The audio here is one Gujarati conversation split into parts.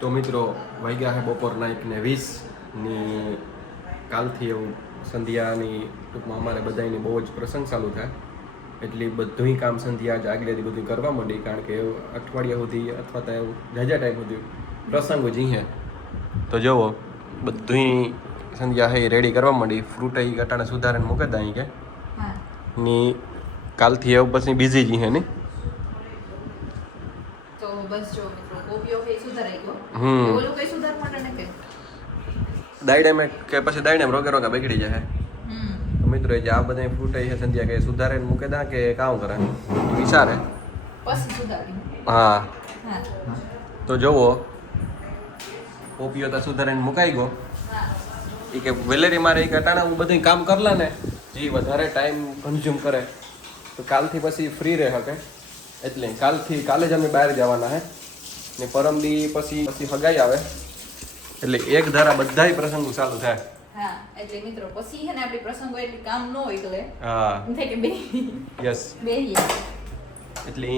તો મિત્રો વાગ્યા છે બપોરના 1:20 ની કાલથી એવું સંધ્યાની ટૂંકમાં અમારે બધાની બહુ જ પ્રસંગ ચાલુ થાય એટલે બધું કામ સંધ્યા જ આગલેથી બધું કરવા માંડી કારણ કે અઠવાડિયા સુધી અથવા તો એવું જાજા ટાઈમ સુધી પ્રસંગો જીહે તો જુઓ બધું સંધ્યા હે રેડી કરવા માંડી ફ્રૂટ એ અટાણે સુધારીને મૂકે દઈ કે ની કાલથી એવું પછી બીજી જીહે ને તો બસ જો મિત્રો કોપીઓ કઈ સુધારાઈ ગયો ઓલું કઈ સુધાર માટે ને કે દાયડેમ કે પછી દાયડેમ રોગે રોગા બગડી જાય તો મિત્રો એ જે આ બધા ફ્રૂટ છે સંધ્યા કે સુધારે મૂકે દા કે કામ કરે વિચારે પછી સુધારી હા હા તો જોવો કોપીઓ તો સુધારીને મુકાઈ ગયો એ કે વેલેરી મારે એક અટાણા હું બધું કામ કરલા ને જે વધારે ટાઈમ કન્ઝ્યુમ કરે તો કાલથી પછી ફ્રી રહે શકે એટલે કાલે જ અમે બહાર જવાના હે ને પરમદી પછી હગાઈ આવે એટલે એક ધારા બધાય પ્રસંગો ચાલુ થાય હા એટલે મિત્રો પછી છે ને આપણી પ્રસંગો એટલે કામ ન હોય એટલે હા એમ થાય કે બે યસ બેહીએ એટલે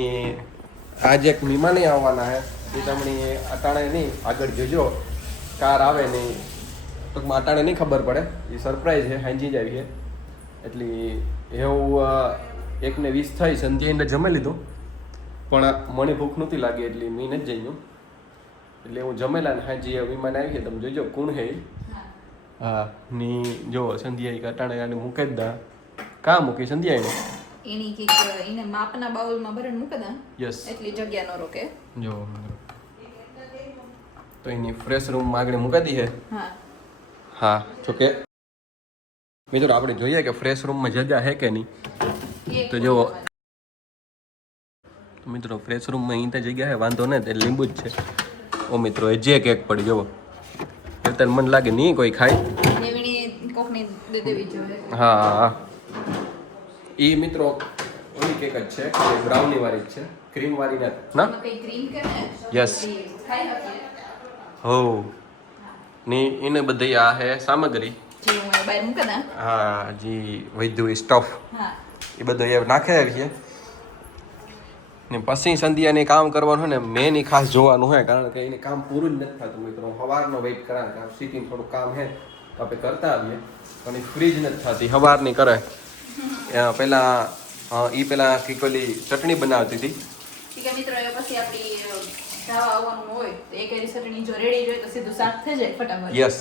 આજ એક મહેમાન આવવાના હે એ તમને અટાણે નહીં આગળ જોજો કાર આવે નહીં ટૂંકમાં અટાણે નહીં ખબર પડે એ સરપ્રાઈઝ છે હાંજી જ આવી છે એટલે એવું 1:20 થઈ સંધ્યાને જમી લીધું પણ મને ભૂખ નહોતી લાગી એટલે મેં નથી જઈ એટલે હું જમેલા ને હાજી વિમાન આવી છે તમે જોજો કોણ હે હા ની જો સંધ્યા અટાણે આને મૂકે જ દા કાં મૂકી સંધ્યા એની કઈક એને માપના બાઉલમાં ભરીને મૂકે દે યસ એટલી જગ્યા ન રોકે જો તો એની ફ્રેશ રૂમમાં આગળ મૂકાતી છે હા હા જોકે મિત્રો આપણે જોઈએ કે ફ્રેશ રૂમમાં જગ્યા છે કે નહીં તો જો મિત્રો ફ્રેશ રૂમમાં અહીં તો જગ્યા છે વાંધો નહીં તે લીંબુ જ છે ઓ મિત્રો એ જે કેક પડી જવો એ તને મને લાગે નહીં કોઈ ખાય દેવીણી કોકની દે દેવી જોઈએ હા હા એ મિત્રો ઓલી કેક જ છે બ્રાઉની વાળી જ છે ક્રીમ વાળી નથી ના કઈ ક્રીમ કે ને યસ ખાઈ શકીએ હો ની એને બધી આ હે સામગ્રી જે હું બહાર મૂકે દે હા જી વૈદ્યુ સ્ટફ હા એ બધું એ નાખેલ છે ને પછી સંધ્યાને કામ કરવાનું હોય ને મેન એ ખાસ જોવાનું હોય કારણ કે એને કામ પૂરું જ નથી થતું મિત્રો સવારનો વેઇટ કરાવે કારણ સિટીમાં થોડું કામ છે તો આપણે કરતા આવીએ પણ એ ફ્રી જ નથી થતી સવારની કરે પહેલાં એ પહેલાં કીકોલી ચટણી બનાવતી હતી ઠીક છે મિત્રો એ પછી આપણી ખાવા આવવાનું હોય તો એક એરી ચટણી જો રેડી જોઈએ તો સીધું શાક થઈ જાય ફટાફટ યસ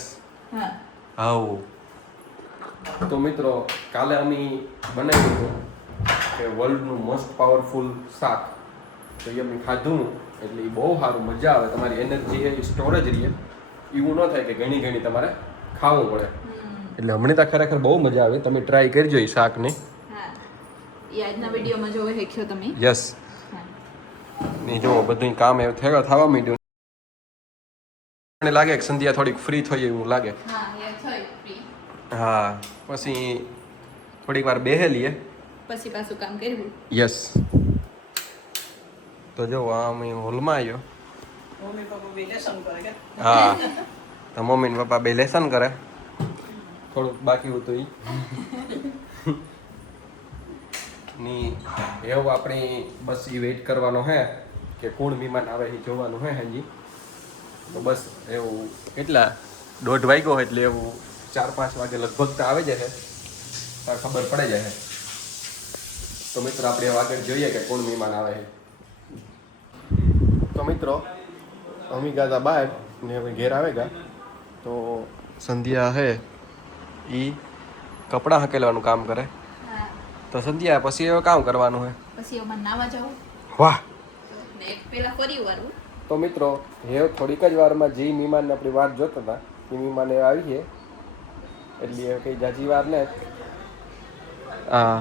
હા હાઉ તો મિત્રો કાલે અમે બનાવ્યું હતું કે વર્લ્ડનું મોસ્ટ પાવરફુલ શાક તો એ અમે ખાધું એટલે એ બહુ સારું મજા આવે તમારી એનર્જી છે એ સ્ટોરેજ રહીએ એવું ન થાય કે ઘણી ઘણી તમારે ખાવું પડે એટલે હમણાં તો ખરેખર બહુ મજા આવે તમે ટ્રાય કરજો એ શાકને હા એ આજના વિડીયોમાં જો હેખ્યો તમે યસ હા ને જો બધું કામ એવું થવા માંડ્યું મને લાગે કે સંધ્યા થોડીક ફ્રી થઈ એવું લાગે હા એ થઈ ફ્રી હા પછી થોડીક વાર બેહેલીએ પછી પાછું કામ કર્યું યસ તો જો આ અમે હોલમાં આવ્યો મમ્મી પપ્પા બે લેસન કરે કે હા તો મમ્મી ને પપ્પા બે લેસન કરે થોડુંક બાકી હતું એ ની એવું આપણે બસ એ વેઇટ કરવાનો હે કે કોણ મહેમાન આવે એ જોવાનું હે હાજી તો બસ એવું કેટલા 1:30 વાગ્યો હોય એટલે એવું 4-5 વાગે લગભગ તો આવે જશે તો ખબર પડે જાય તો મિત્રો આપણે આગળ જોઈએ કે કોણ મહેમાન આવે છે તો મિત્રો અમે ગયા બહાર ને હવે ઘેર આવેગા તો સંધ્યા હે એ કપડાં હકેલવાનું કામ કરે હા તો સંધ્યા પછી હવે કામ કરવાનું હે પછી એમાં નાવા જાવ વાહ ને એક પેલા ફરી વારું તો મિત્રો એ થોડીક જ વારમાં જે મહેમાનને આપણી વાત જોતા હતા એ મહેમાન એ આવી છે એટલે એ કંઈ જાજી વાર ને હા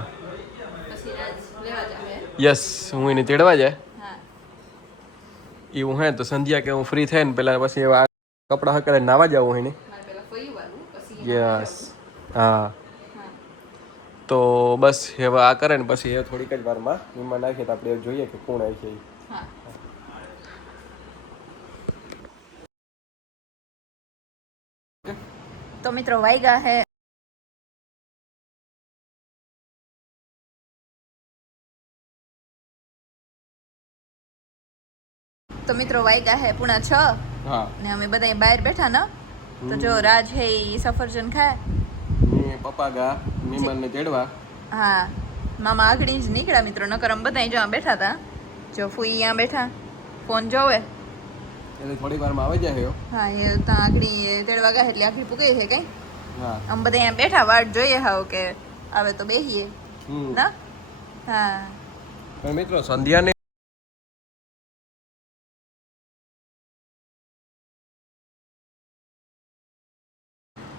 પછી રાજ લેવા જાવે યસ હું એને તેડવા જાય હા એવું હે તો સંધ્યા કે હું ફ્રી થઈને પહેલાં પછી આ કપડાં હકેલે નાવા જાઉં એને મારે પેલા ફરી વારું પછી યસ હા હા તો બસ હવે આ કરે ને પછી એ થોડીક જ વારમાં મહેમાન આવી તો આપણે જોઈએ કે કોણ આવી છે હા તો મિત્રો વાઈગા હે તો મિત્રો વાગ્યા હે 6:30 હા ને અમે બધા બહાર બેઠા ને તો જો રાજ હે ઈ સફરજન ખાય. ને પપ્પા ગા મહેમાનને તેડવા. હા મામા આગળ જ નીકળ્યા મિત્રો, નકર અમે બધા જો બેઠા હતા. જો ફૂઈ અહીંયા બેઠા ફોન જોવે. એટલે થોડી વારમાં આવી જાય. હા એ ત્યાં આગળ તેડવા ગયા એટલે આગળ પૂગે છે કઈ. હા અમે બધા અહીંયા બેઠા વાટ જોઈએ હાવ કે આવે તો બેહીએ ના. હા પણ મિત્રો સંધ્યાને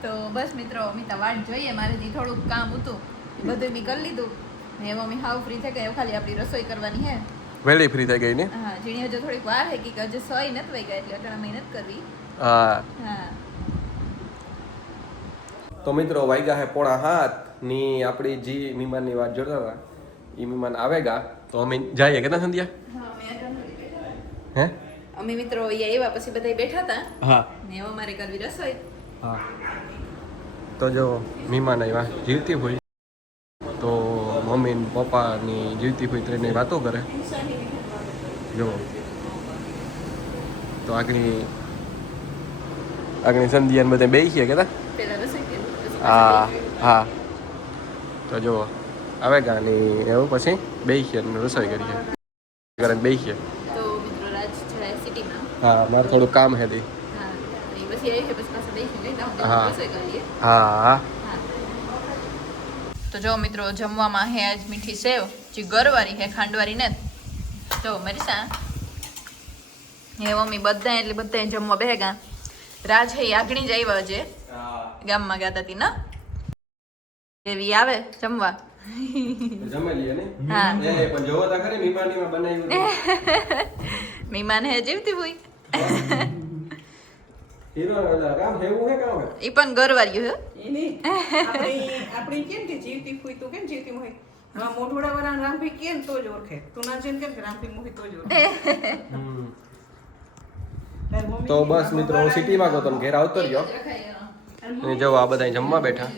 તો બસ મિત્રો અમિતા વાટ જોઈએ, મારેથી થોડુંક કામ હતું એ બધું બી કરી લીધું ને એમાં અમે હાવ ફ્રી થઈ ગયા. ખાલી આપણી રસોઈ કરવાની હે. વેલી ફ્રી થઈ ગઈ ને. હા જીણી હજુ થોડીક વાર હે કે હજુ સોય નથી વહી ગયા એટલે અટાણા મહેનત કરવી. હા હા તો મિત્રો વાગ્યા હે 6:30 ની આપણી જી મહેમાનની વાત જોતા હતા એ મહેમાન આવેગા તો અમે જઈએ કેટલા સંધ્યા હા અમે અટાણા બેઠા હે અમે મિત્રો અહીંયા આવ્યા પછી બધા બેઠા હતા હા ને એમાં મારે કરવી રસોઈ. હા તો જો મહેમાન આવ્યા જીવતી હોય તો મમ્મી ને પપ્પાની જીવતી હોય તો એની વાતો કરે. જો તો આગળ સંધ્યાને બધા બેસીએ કેતા. પેલા રસોઈ કરી પછી હા પાછા હા તો જો આવે ગાની એવું પછી બેસીએ ને રસોઈ કરીએ કરીને બેસીએ. તો મિત્રો રાજ છે સિટીમાં. હા મારે થોડું કામ હે તી. હા અને પછી આવી છે પછી પાછા બેસી ગઈ તો હા. રસોઈ કરીએ. હા હા તો જો મિત્રો જમવામાં હે આજ મીઠી સેવ જે ગરવારી હે ખાંડવારી ને. જો મરીસા હે મમ્મી બધા એટલે બધા જમવા બેહ્યા. રાજ હે આગણી જ આવ્યા છે ગામમાં ગયા હતા ના એવી આવે જમવા. જમે લઈએ ને. હા એ પણ જોવો તો ખરી મહેમાનીમાં બનાવ્યું મહેમાન હે જીવતી હોય હીરો કામ હેવું હે કામ હે એ પણ ગરવાર્યું હે. એની આપણી કેમ કે જીવતી હોય તો કેમ જીવતી હોય હા મોઢોડા વાળા રામભી કેમ તો જ ઓળખે તું ના જેમ કેમ કે રામભી મોહી તો જ ઓળખે. તારી મમ્મી તો બસ મિત્રો હું સિટીમાં ગયો તો ઘેર આવતો રહ્યો અને જો આ બધા જમવા બેઠા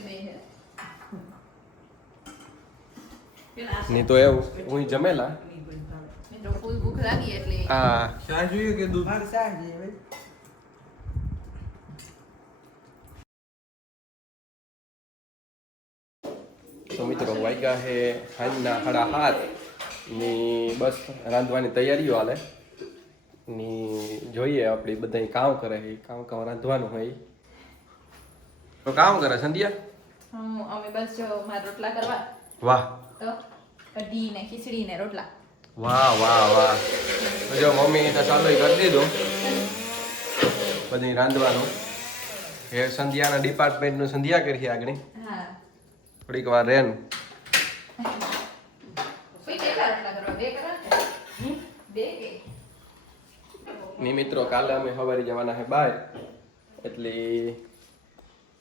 નહીં તો એવું હું જમેલા. મિત્રો ફૂલ ભૂખ લાગી એટલે હા ચા જોઈએ કે દૂધ? મારે શાક જોઈએ ભાઈ. તો મિત્રો વાગ્યા છે સાંજના 7:30 ની બસ રાંધવાની તૈયારીઓ હાલે ની જોઈએ આપણી બધા કામ કરે એ કામ રાંધવાનું હોય તો કામ કરે સંધ્યા. અમે બસ જો મારા રોટલા કરવા વાહ તો કઢી ને ખીચડી ને રોટલા. વાહ વાહ વાહ તો જો મમ્મી તો ચાલુ કરી દીધું બધી રાંધવાનું. એ સંધ્યાના ડિપાર્ટમેન્ટનું સંધ્યા કરી આગળ હા થોડીક વાર રેન. કોઈ કેટલા રોટલા કરવા બે કરવા બે કે ની મિત્રો કાલે અમે સવારે જવાના છે બહાર એટલે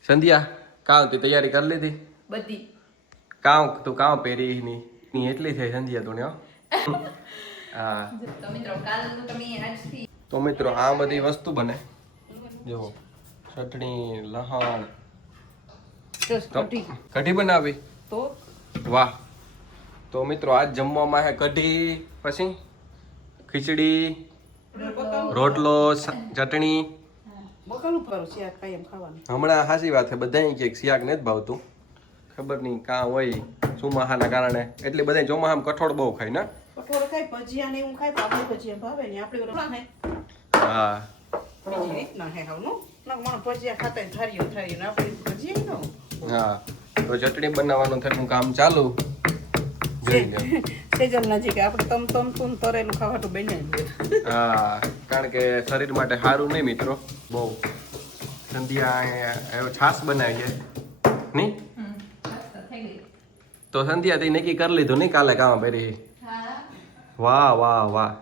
સંધ્યા કામ તી તૈયારી કરી લીધી બધી. કામ તું કામ પહેરી ની એટલી થઈ સંધ્યા તું ને હો. હા તો મિત્રો કાલનું તમે આજથી તો મિત્રો આ બધી વસ્તુ બને જો ચટણી લહણ તો કઢી બનાવી તો વાહ. તો મિત્રો આજ જમવામાં છે કઢી પછી ખીચડી રોટલો ચટણી. બકાલું ફરું છે આ કાયમ ખાવાનું. હમણાં સાચી વાત છે બધા કે શિયાક નથી ભાવતું ખબર નહીં કાં હોય ચોમાસાના કારણે એટલે બધા ચોમાસામાં કઠોળ બહુ ખાય ને. કઠોળ ખાય ભજીયા ને એવું ખાય તો આપણે ભજીયા ભાવે ને આપણે ઓલા હે હા બીજી રીતના હે હાવનું નક મને ભજીયા ખાતા ધાર્યો ને આપણે ભજીયા ન હા તો ચટણી બનાવવાનું થયું કામ ચાલુ જોઈ લો. સેજલ નજીક આપણે તમ તું તરેલું ખાવાનું બને હા કારણ કે શરીર માટે સારું નહીં મિત્રો બહુ. સંધ્યા એવો છાશ બનાવી છે નહીં થઈ ગઈ. તો સંધ્યા તે નક્કી કરી લીધું નહીં કાલે કામ પહેરી. હા વાહ વાહ વાહ